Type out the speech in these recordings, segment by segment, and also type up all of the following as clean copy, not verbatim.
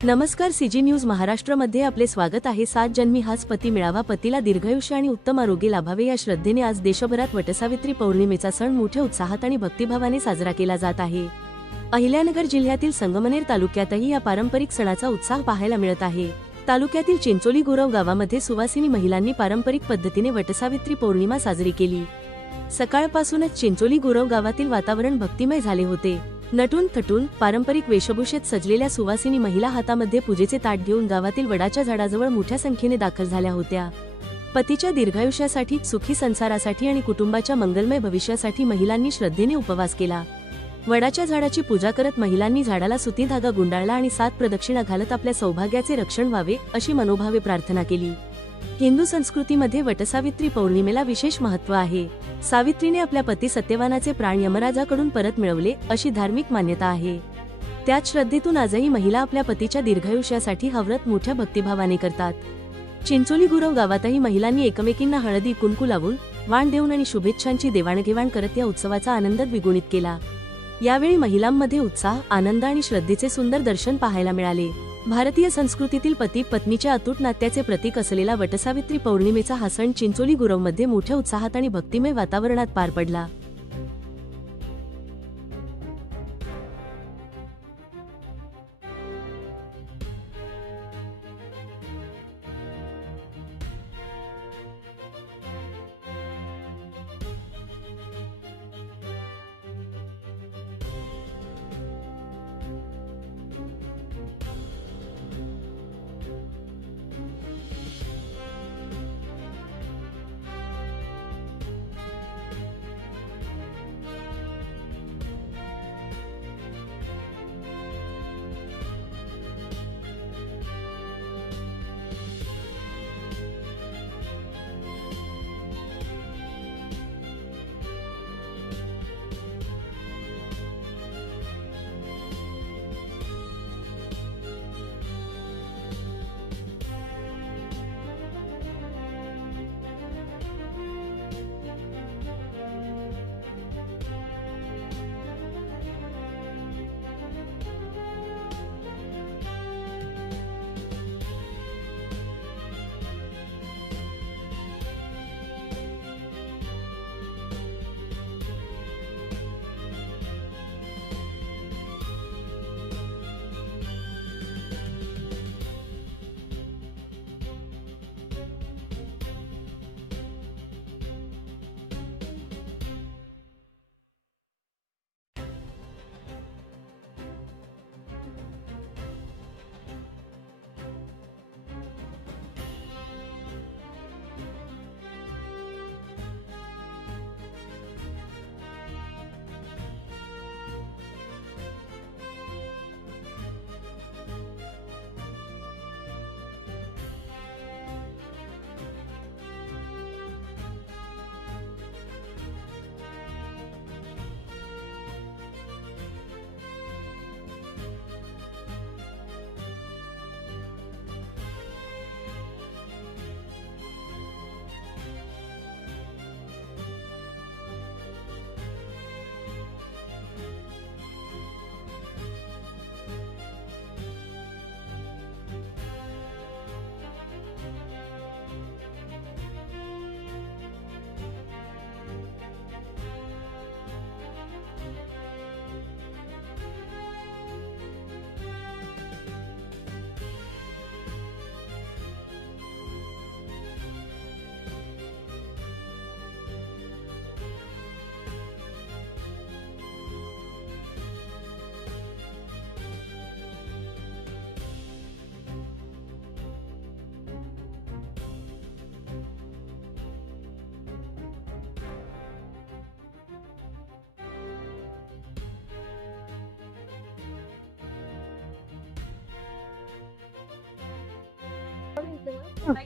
नमस्कार, CG news महाराष्ट्रमध्ये आपले स्वागत आहे। 7 जन्मी हाच पती मिळावा, पतीला दीर्घायुष्य आणि उत्तम आरोग्य लाभावे या श्रद्धेने आज देशभरात वटसावित्री पौर्णिमेचा सण मोठ्या उत्साहात आणि भक्तिभावाने साजरा केला जात आहे। अहिल्यानगर जिल्ह्यातील संगमनेर तालुक्यातही या पारंपरिक सणाचा उत्साह पाहायला मिळत आहे। तालुक्यातील चिंचोली गुरव गावामध्ये सुवासिनी महिलांनी पारंपरिक पद्धतीने वटसावित्री पौर्णिमा साजरी केली। सकाळपासूनच चिंचोली गुरव गावातील वातावरण भक्तिमय झाले होते। नटून थटून पारंपरिक वेशभूषेत सजलेल्या सुवासिनी महिला हातामध्ये पूजेचे ताट घेऊन गावातील वडाच्या झाडाजवळ मोठ्या संख्येने दाखल झाल्या होत्या। पतीच्या दीर्घायुष्यासाठी, सुखी संसारासाठी आणि कुटुंबाच्या मंगलमय भविष्यासाठी महिलांनी श्रद्धेने उपवास केला। वडाच्या झाडाची पूजा करत महिलांनी झाडाला सुती धागा गुंडाळला आणि 7 प्रदक्षिणा घालत आपल्या सौभाग्याचे रक्षण व्हावे अशी मनोभावे प्रार्थना केली। हिंदू संस्कृतीमध्ये वटसावित्री पौर्णिमेला विशेष महत्त्व आहे। सावित्रीने आपल्या पती सत्यवानाचे प्राण यमराजाकडून परत मिळवले अशी धार्मिक मान्यता आहे। त्याच श्रद्धेतून आजही महिला आपल्या पतीच्या दीर्घायुष्यासाठी हा व्रत मोठ्या भक्तिभावाने करतात। चिंचोली गुरव गावातही महिलांनी एकमेकींना हळदी कुंकू लावून, वाण देऊन आणि शुभेच्छांची देवाणघेवाण करत या उत्सवाचा आनंद द्विगुणित केला। यावेळी महिलांमध्ये उत्साह, आनंद आणि श्रद्धेचे सुंदर दर्शन पाहायला मिळाले। भारतीय संस्कृतीतील पती पत्नीच्या अतूट नात्याचे प्रतीक असलेला वटसावित्री पौर्णिमेचा हा सण चिंचोली गुरवमध्ये मोठ्या उत्साहात आणि भक्तिमय वातावरणात पार पडला।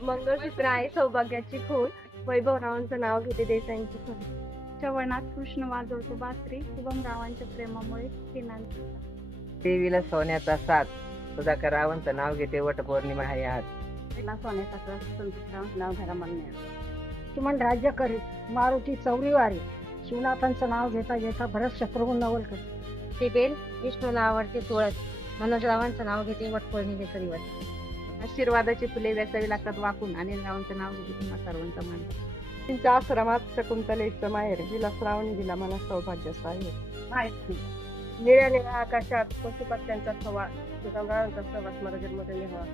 मंगळसूत्र आहे सौभाग्याची खूण, वैभवरावांचं नाव घेते देसाईंची खूण। श्रवणात कृष्ण वाजवतो बासरी, शुभम रावांच्या प्रेमामुळे किनांची देवीला सोन्याचा साथ, सुधाकर रावांचं नाव घेते वटपौर्णिमा आहे आज। सोन्याचा साथ, संतराव नाव घरा म्हणणे किमान राज्य करीत मारुती चौरीवारी, शिवनाथांचं नाव घेता घेता भरत शत्रुघ्न नवलकर। टिपेल विष्णूला आवडते तुळस, मनोज रावांचं नाव घेते वटपौर्णिमेचा दिवस. आशीर्वादाची फुले वेचावी लागतात वाकून आणि रावांचं नाव घेते तुम्हा सर्वांचा मान. त्यांच्या आश्रमात शकुंतलेचं माहेर दिला श्रावणी दिला मला सौभाग्य साहेब. निळ्या निळ्या आकाशात पशुपक्ष्यांचा थवा तुकारामांचा प्रवास मला जन्मदिनी हवा.